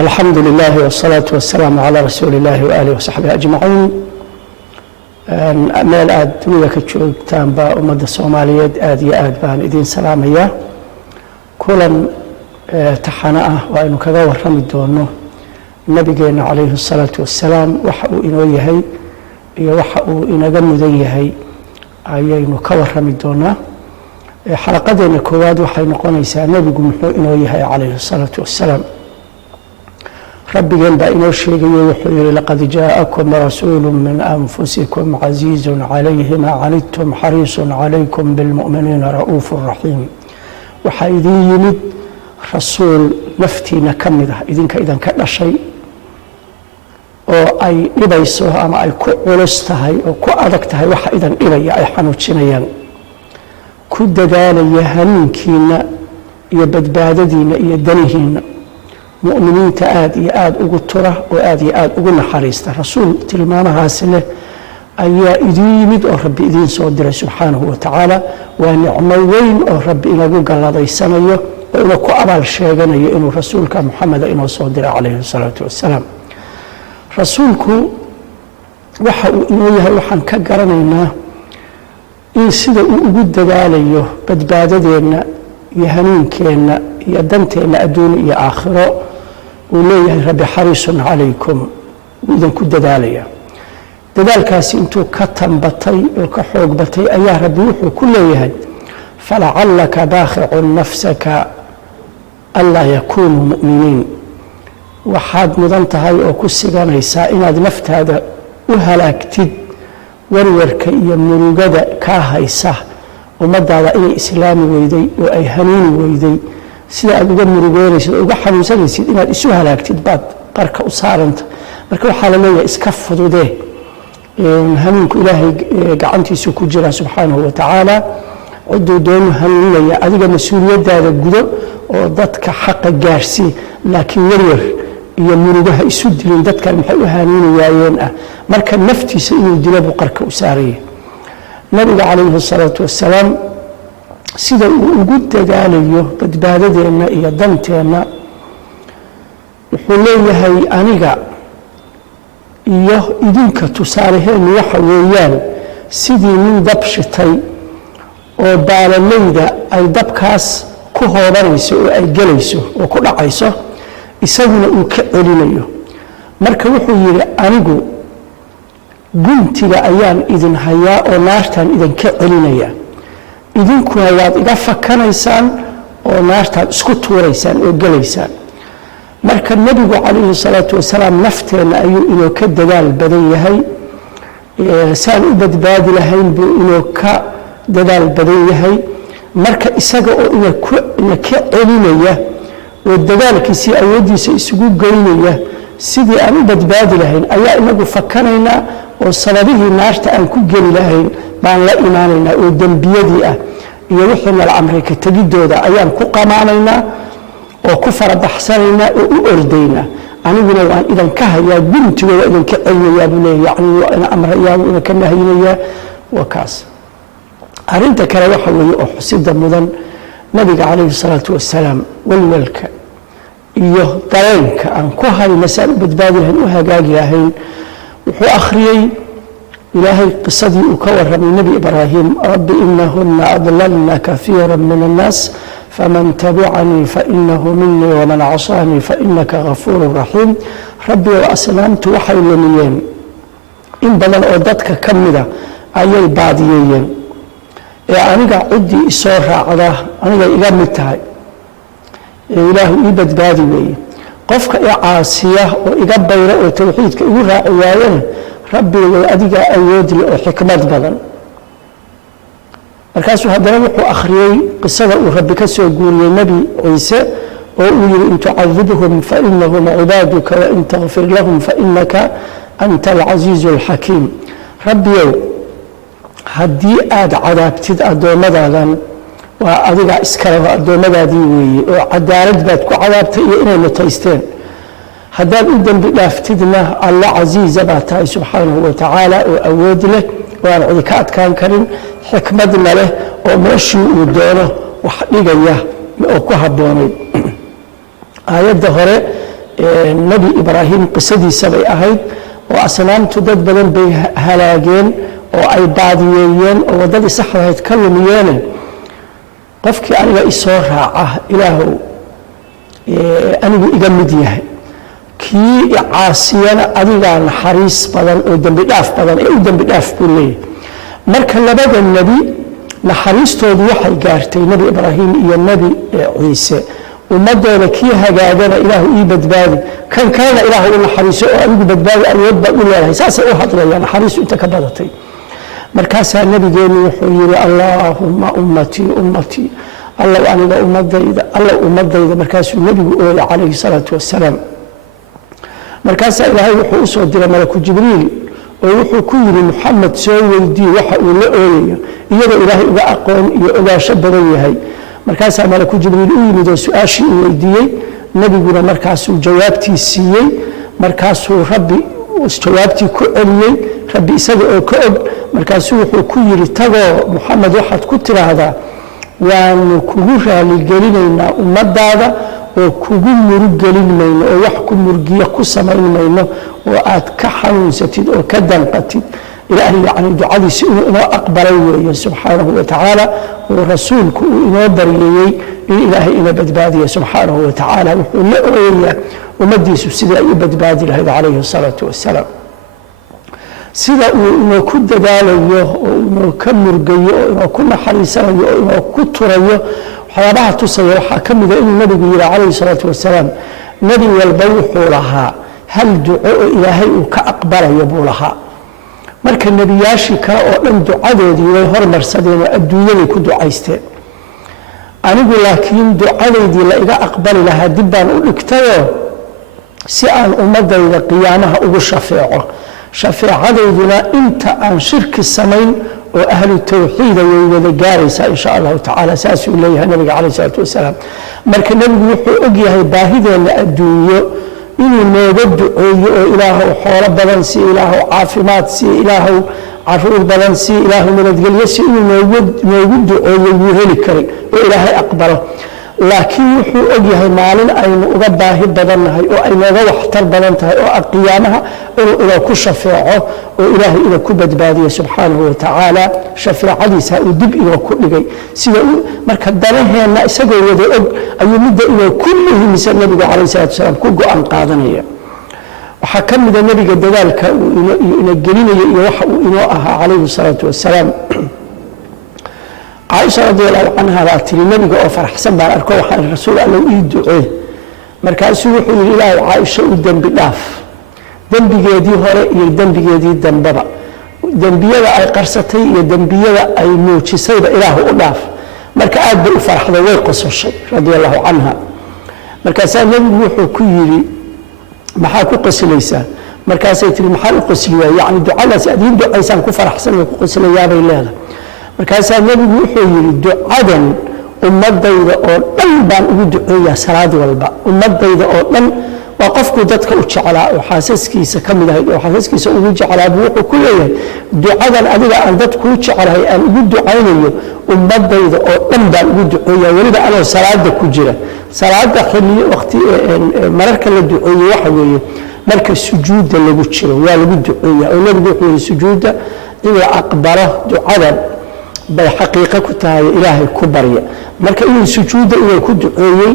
الحمد لله والصلاة والسلام على رسول الله وآله وصحبه أجمعين. meel aad dunida ka joogtaan baa ummadda Soomaaliyeed aad iyo aad baan idin salaamayaa. kulan taxana ah oo aynu kaga warrami doono nabigeena calayhi salaatu wassalaam waxa uu inoo yahay iyo waxa uu inaga mudan yahay ayaynu ka warrami doonaa. xalaqadeena koowaad waxay noqonaysaa nabigu muxuu inoo yahay calayhi salaatu wassalaam. ربنا بأنه شيء يوحي لقد جاءكم رسول من أنفسكم عزيز عليه ما عنتم حريص عليكم بالمؤمنين رؤوف رحيم. وحيدي يمد رسول نفتينا كمده إذن كان شيء أو أي إبيسوها أما أي كولستهاي أو كأدكتهاي وحا إذن إبيا أي حنوتشنيان كد دالا يهنكينا يبدباددين يدنهين مؤمنين تآد يآد أقطره وآد يآد أقولنا حريسته رسول تلمانها سنة أي إديمد أو ربي إدين صدر سبحانه وتعالى ونعموين أو ربي إنا قل الله ذي سنة وإنا كأبال الشيغان إنه رسولك محمد إنه صدر عليه الصلاة والسلام. رسولك وحا إنه وحان كقرنينا إن سيدا أقود داليه بدباددين يهنين كينا يدنتين أدون يا آخره وليه ربي حريص عليكم وإذن كد داليا دالكاسي انتو كتن بطي وكحوق بطي أيها ربي وحو كل يهد فلعلك باخع نفسك ألا يكونوا مؤمنين وحاد مدنتهاي أو كسيغان يسا إناد نفت هذا وهلاكتد ورورك يمنوغد كاهيسا ومدى على إني إسلامي ويدي وأي هنيني ويدي سيدا أدوغا مرغيريسيد uga xanuunsanaysid inaad isu halaagtid baad qarka u saaranta marka waxa la leeyahay iska fudude haniinku ilaahay gacantiisu ku jira subhanahu wa ta'ala ciduu doono hanuunaya adiga mas'uuliyadaada gudo oo dadka xaq gaarsi laakiin waryar iyo murugaha isu dilin dadka maxay u hanuunayeen marka naftiisa inuu dilabo qarka u saarayay nabiga calayhi salaatu wassalaam sida uu ugu dadaalayo badbaadadeena iyo danteena wuxuu leeyahay aniga iyo idinka tusaalaheenu waxa weeyaan sidii nin dab shitay oo baalaleyda ay dabkaas ku hoobanayso oo ay galayso oo ku dhacayso isaguna uu ka celinayo marka wuxuu yiri anigu guntiga ayaan idin hayaa oo naartan idin ka celinaya idinkuna waad iga fakanaysaan oo naartaad isku tuuraysaan oo galaysaan marka nabigu calayhi salaatu wasalaam nafteena ayuu inoo ka dadaal badan yahay saan u badbaadi lahayn buu inoo ka dadaal badan yahay marka isaga oo ina ka celinaya oo dadaalkiisii awoodiisa isugu geynaya sidii aan u badbaadi lahayn ayaa inagu fakanaynaa oo sababihii naarta aan ku geli lahayn baan la imaanaynaa oo dambiyadii ah iyo wixii nala amray ka tagidooda ayaan ku qamaanaynaa oo ku farabaxsanaynaa oo u ordaynaa aniguna waan idan ka hayaa guntiga waa idan ka celinayaa buu leeyahay yacni waa ina amrayaa waa ina ka nahaynayaa waa kaas arrinta kale waxa weeye oo xusida mudan nabiga calayhi salaatu wassalaam walwalka iyo dareenka aan ku hayna saan u badbaadi lahayn u hagaagi lahayn wuxuu akhriyey إلهي قصدي أكور من نبي إبراهيم رب إنهن أضللن كثيرا من الناس فمن تبعني فإنه مني ومن عصاني فإنك غفور رحيم ربي وأسلمت وحي لميين إن بدل أودتك كمدا أي البعضيين أنا عدي إسورها على أنا إقامتها إله إبد بادي وي قفك إعاسية وإقبير وتوحيدك إقرأ عياين ربي وأديك أيود لي حكمات بدن مركز هذا وحو أخري قصة ربي كسو يقول النبي عيسى ويقول إن تعذبهم فإنهم عبادك وإن تغفر لهم فإنك أنت العزيز الحكيم ربي هدي آد عذابتد أدومدادا وأديك إسكالة أدومدادي وعدالت باتكو عذابتي إنا متيستين هذا إذن بلافتدنا الله عزيز باتاي سبحانه وتعالى وأود له وعدكات كان كريم حكمتنا له ومشي ودونه وحقيقة وكهبوني آيات هره nebi ibraahim qisadiisa bay ahayd oo asnaamtu dad badan bay halaageen oo ay baadiyeeyeen oo waddadii saxda ahayd ka lumiyeene qofkii aniga isoo raaca ilaahow anigu iga mid yahay kii caasiyana adigaa naxariis badan oo dembi dhaaf badan ee u dembi dhaaf buu leeyahay marka labada nebi naxariistoodu waxay gaartay nebi ibraahim iyo nebi ciise ummadooda kii hagaagana ilaahu ii badbaadi kan kalena ilaahu u naxariiso oo adigu badbaadi awood baad u leedahay saasay u hadlayaan naxariistu inta ka badatay markaasaa nabigeenu wuxuu yidhi allaahumma ummatii ummatii allow aniga ummadayda allow ummadayda markaasuu nebigu ooyay calayhi salaatu wassalaam markaasaa ilaahay wuxuu u soo diray malaku jibriil oo wuxuu ku yidhi muxamed soo weydii waxa uu la ooyayo iyadoo ilaahay uga aqoon iyo ogaasho badan yahay markaasaa malaku jibriil u yimid oo su-aashii uu weydiiyey nebiguna markaasuu jawaabtii siiyey markaasuu rabbi jawaabtii ku celiyey rabbi isaga oo ka og markaasuu wuxuu ku yidhi tagoo muxamed waxaad ku tiraahdaa waanu kugu raaligelinaynaa ummadaada oo kugu muruggelin mayno oo wax ku murgiya ku samayn mayno oo aad ka xanuunsatid oo ka danqatid ilaahay yacni ducadiisi inuu inoo aqbalay weeye subxaanahu wa tacaala oo rasuulku uu inoo baryeeyey in ilaahay ina badbaadiya subxaanahu wa tacaala wuxuu la ooyayaa ummaddiisu sidii ay u badbaadi lahayd calayhi asalaatu wassalaam sida uu inoo ku dadaalayo oo inoo ka murgayo oo inoo ku naxariisanayo oo inoo ku turayo waxyaabaha tusaya waxaa ka mida inuu nabigu yidhi calayhi salaatu wassalaam nebi walba wuxuu lahaa hal duco oo ilaahay uu ka aqbalayo buu lahaa marka nebiyaashii kale oo dhan ducadoodii way hormarsadeen oo adduunyaday ku ducaysteen anigu laakiin ducadaydii la iga aqbali lahaa dib baan u dhigtayoo si aan ummadayda qiyaamaha ugu shafeeco shafeecadayduna inta aan shirki samayn oo ahlu tawxiida way wada gaaraysaa insha allahu tacaala saasuu leeyahay nabiga calayh isalaatu wassalaam marka nebigu wuxuu ogyahay baahideenna adduunyo inuu nooga duceeyo oo ilaahow xoolo badan si ilaahow caafimaad si ilaahow caruur badan si ilaahow nabadgelyo si inuu noogu duceeyo wuu heli karay oo ilaahay aqbalo laakiin wuxuu ogyahay maalin aynu uga baahi badannahay oo ay nooga waxtar badan tahay oo qiyaamaha inuu inoo ku shafeeco oo ilaahay inuu ku badbaadiyo subxaanahu wa tacaala shafeecadiisa uu dib inoo ku dhigay sida marka danaheenna isagoo wada og ayuu midda inoo ku muhiimsan nabigu calayh salatu wasalaam ku go-aan qaadanaya waxaa ka mida nebiga dadaalka uu ina gelinayo iyo waxa uu inoo ahaa calayhi salaatu wassalaam caaisha radiallahu canha baa tiri nebiga oo faraxsan baan arko waxaan rasuul allow ii ducee markaasuu wuxuu yidhi ilaahay caaisho u dembi dhaaf dembigeedii hore iyo dembigeedii dambeba dembiyada ay qarsatay iyo dembiyada ay muujisayba ilaahu u dhaaf marka aad bay u faraxday way qososhay radiallahu canha markaasaa nebigu wuxuu ku yidhi maxaa ku qoslaysaa markaasay tiri maxaan u qosli waaya yacni ducadaas aad ii ducaysaan ku faraxsan oo ku qoslayaabay leedahay markaasaa nebigu wuxuu yidhi ducadan ummadayda oo dhan baan ugu duceeyaa salaad walba ummadayda oo dhan waa qofkuu dadka u jeclaa oo xaasaskiisa ka mid ahayd oo xaasaskiisa ugu jeclaa buu wuxuu ku leeyahay ducadan adiga aan dad kuu jeclahay aan ugu ducaynayo ummadayda oo dhan baan ugu duceeyaa weliba anoo salaada ku jira salaada xilli waqti mararka la duceeyo waxa weeye marka sujuudda lagu jiro waa lagu duceeyaa oo nebigu wuxuu yidhi sujuudda inuu aqbalo ducadan bay xaqiiqo ku tahay ilaahay ku barya marka inuu sujuudda inuu ku duceeyey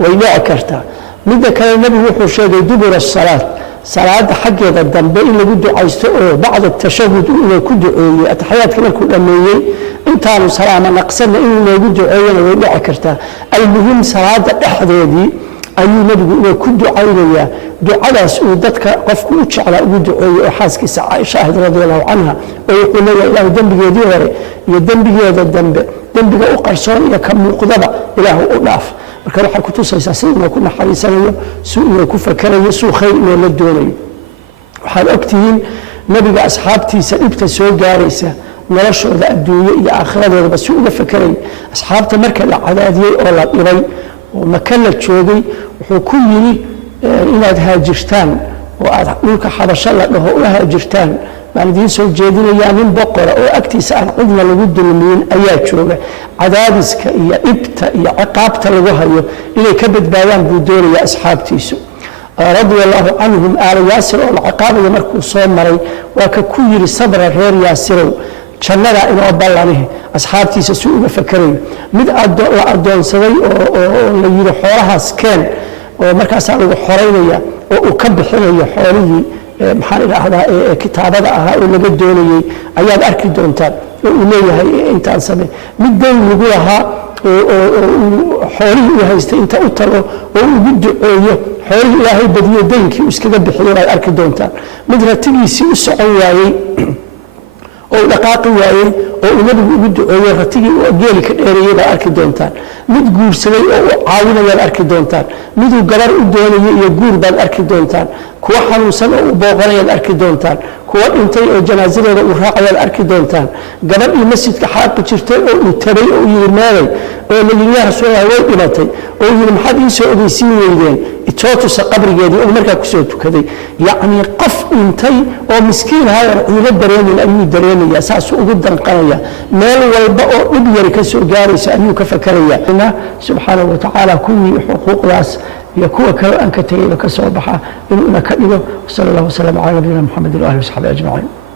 way dhici kartaa midda kale nebigu wuxuu sheegay dubura salaad salaada xaggeeda dambe in lagu ducaysto oo bacda tashahud inuu ku duceeyey ataxiyaadka markuu dhammeeyey intaanu salaama naqsanna inuu noogu duceeyana way dhici kartaa almuhim salaada dhexdeedii ayuu nebigu inuu ku ducaynayaa ducadaas uu dadka qofku u jeclaa ugu duceeyey oo xaaskiisa caaisha ahayd radiallahu canha oo wuxuu leeyahay ilaahu dembigeedii hore iyo dembigeeda dambe dembiga u qarsoon iyo ka muuqdaba ilaahu u dhaaf marka waxay ku tusaysaa si inuu ku naxariisanayo si inuu ku fakarayo suu khayr inuu la doonayo waxaad ogtihiin nebiga asxaabtiisa dhibta soo gaaraysa noloshooda adduunye iyo aakhiradoodaba si uga fakarayay asxaabta marka la cadaadiyey oo la dhibay oo maka la joogay wuxuu ku yidhi inaad haajirtaan oo aad dhulka xabasho la dhaho u haajirtaan baan idiin soo jeedinayaa nin boqora oo agtiisa aan cidna lagu dulmiyin ayaa jooga cadaadiska iyo dhibta iyo ciqaabta lagu hayo inay ka badbaadaan buu doonayaa asxaabtiisu radia allahu canhum aala yaasir oo la ciqaabaya markuu soo maray waa ka ku yidhi sabra reer yaasirow jannada inoo ballanihi asxaabtiisa si uga fakerayo mid la addoonsaday oo la yidhi xoolahaas keen oo markaasaa lagu xoraynaya oo uu ka bixinayo xoolihii maxaan idhaahdaa kitaabada ahaa oo laga doonayey ayaad arki doontaan oo uu leeyahay intaan same mid dayn lagu lahaa xoolihii uu haystay inta u tago oo ugu duceeyo xoolihii ilaahay badiyo daynkii uu iskaga bixiyo baad arki doontaan mid ratigiisii u socon waayey oo dhaqaaqi waayey oo uu nabigu ugu duceeyey ratigii uu geeli ka dheereeyey baad arki doontaan mid guursaday oo uu caawinayaad arki doontaan miduu gabar u doonayay iyo guur baad arki doontaan kuwa xanuunsan oo u booqanayaad arki doontaan kuwa dhintay oo janaasadooda uu raacayaad arki doontaan gabadhii masjidka xaaqi jirtay oo uu tabay oo uu yidhi meelay oo la yidhi yaa rasuulallah way dhimatay oo uu yidhi maxaad ii soo ogeysiin weydeen itoo tusa qabrigeedii oo markaa kusoo tukaday yacnii qof dhintay oo miskiin ahaa oo ciilo dareemin ayuu dareemayaa saasuu ugu danqanaya meel walba oo dhib yari ka soo gaaraysa ayuu ka fakerayaa subxaanahu watacaala kuwii xuquuqdaas iyo kuwa kale aan ka tegayba ka soo baxa inuu ina ka dhigo wasala allahu wasalam calaa nabiyina muxamedin wa alihi wasaxbi ajmaciin